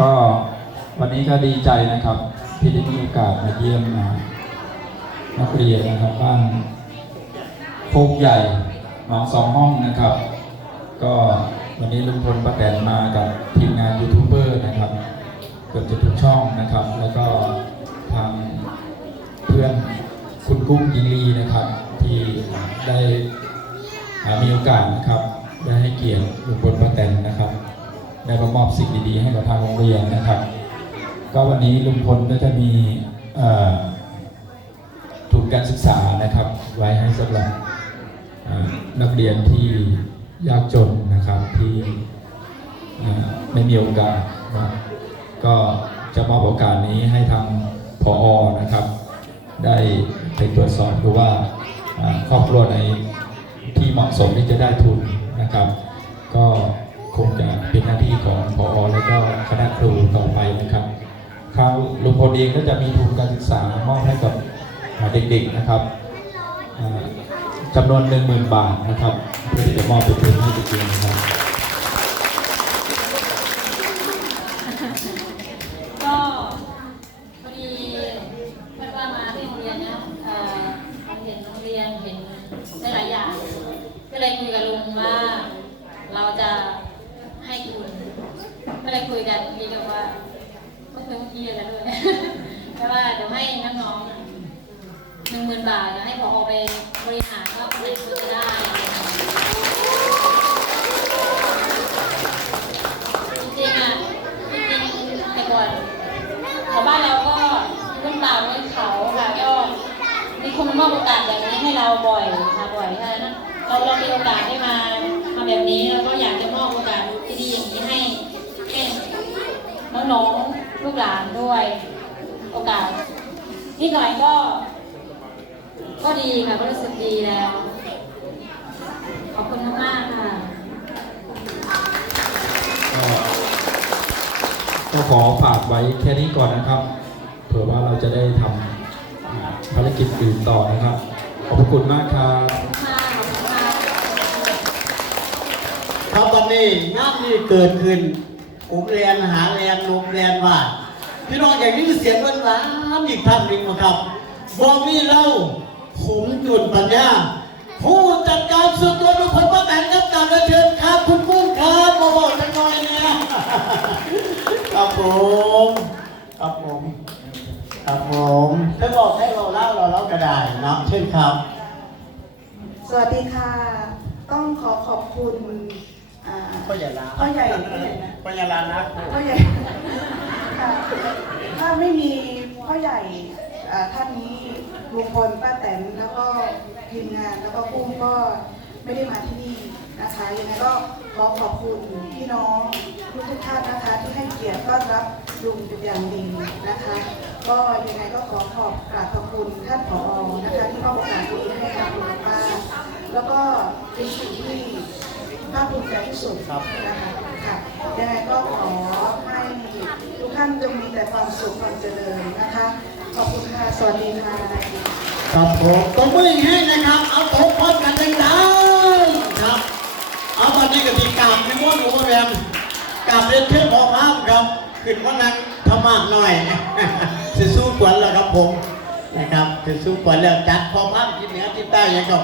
ก็วันนี้ก็ดีใจนะครับ ที่ได้มีโอกาสมาเยี่ยมนักเรียนนะครับบ้านโคกใหญ่หนองสองห้องนะครับ ก็วันนี้ลุงพลป้าแตนมากับทีมงานยูทูบเบอร์นะครับเกือบจะทุกช่องนะครับ แล้วก็ทางเพื่อนคุณกุ้งยิงลีนะครับ ที่ได้มีโอกาสนะครับ ได้ให้เกียรติลุงพลป้าแตนนะครับ ได้มามอบสิ่งดีๆให้กับทางโรงเรียนนะครับ ก็วันนี้ลุงพลก็จะมีทุนการศึกษานะครับ ไว้ให้สำหรับนักเรียนที่ยากจนนะครับที่ไม่มีโอกาสนะก็จะมอบโอกาสนี้ให้ทางพออนะครับ ได้ไปตรวจสอบดูว่าอ่าครอบครัวไหนที่เหมาะสมที่จะได้ทุนนะครับ ก็ คงจะเป็นหน้าที่ของพอแล้วก็คณะครูต่อไปนะครับทาลุงพลเองก็จะมีทุนการศึกษามอบให้กับอ่าเด็กๆนะครับจำนวนหนึ่งหมื่นบาทนะครับเพื่อที่จะมอบเป็นทุนให้เด็กๆนะครับก็พอดีเพื่อว่ามาที่โรงเรียนนะเห็นโรงเรียนเห็นหลายอย่างก็เลยคุยกับลุงว่าเราจะ ก็เลยคุยกันมีกับว่าก็คุยเมื่อกี้แล้วด้วยแต่ว่าเดี๋ยวให้น้องๆหนึ่งหมื่นบาทแล้วให้พอไปบริหารว่าคนไหนควรจะได้จริงๆอะจริงๆแต่ก่อนชาวบ้านเราก็รุ่นเปล่ารุ่นเขาค่ะก็มีคนมอบโอกาสแบบนี้ให้เราบ่อยค่ะบ่อยค่ะนะเราเรามีโอกาสได้มามาแบบนี้เราก็อยากจะมอบโอกาสที่ดีอย่างนี้ให้ให้ น้องๆลูกหลานด้วย โอกาสนิดหน่อยก็ ก็ดีค่ะก็รู้สึกดีแล้ว ขอบคุณมากๆค่ะก็ก็ขอฝากไว้แค่นี้ก่อนนะครับเผื่อว่าเราจะได้ทำอ่าภารกิจอื่นต่อนะครับ ขอบพระคุณมากครับขอบคุณค่ะขอบคุณค่ะครับวันนี้งานนี้เกิดขึ้น ผมเรียนหาเรียนลมเรียนว่า พี่น้องอย่างนี้เสียงวันหวานอีกท่านหนึ่งนะครับบอกมีเราผมจุนปัญญา ผู้จัดการส่วนตัวทุกคนว่าแต่งกันกับระเชิญครับ คุณกุ้งครับมาบอกกันหน่อยเนี่ยครับผมครับผมครับผมถ้าบอกให้เราเล่าเราเล่าก็ได้เนาะเช่นครับ สวัสดีค่ะ ต้องขอขอบคุณ พ่อใหญ่ลาพ่อใหญ่พ่อใหญ่นะพ่อใหญ่ลานะพ่อใหญ่ค่ะถ้าไม่มีพ่อใหญ่อ่าท่านนี้ลุงพลป้าแตนแล้วก็ทีมงานแล้วก็กุ้งก็ไม่ได้มาที่นี่นะคะยังไงก็ขอขอบคุณพี่น้องทุกทุกๆท่านนะคะที่ให้เกียรติต้อนรับลุงเป็นอย่างดีนะคะ ก็ยังไงก็ขอขอบกราบขอบคุณท่านผอนะคะที่มอบโอกาสนี้ให้กับลุงป้าแล้วก็เป็นสิ่งที่ ภาคภูมิใจที่สุดนะคะค่ะยังไงก็ขอให้ทุกท่านจงมีแต่ความสุขความเจริญนะคะ ขอบคุณค่ะ สวัสดีค่ะครับผมก็มือให้นะครับ เอาโต๊ะพร้อมกันดังๆครับ เอาตอนนี้กติกาไม่ม้วนหรือว่าแรมกราบเรียนเชิญพอภาพครับ ขึ้นว่านังธรรมะหน่อยจะสู้กวนแล้วครับผมนะครับจะสู้กวนแล้วจัดพอภาพที่เหนือที่ใต้ยังก็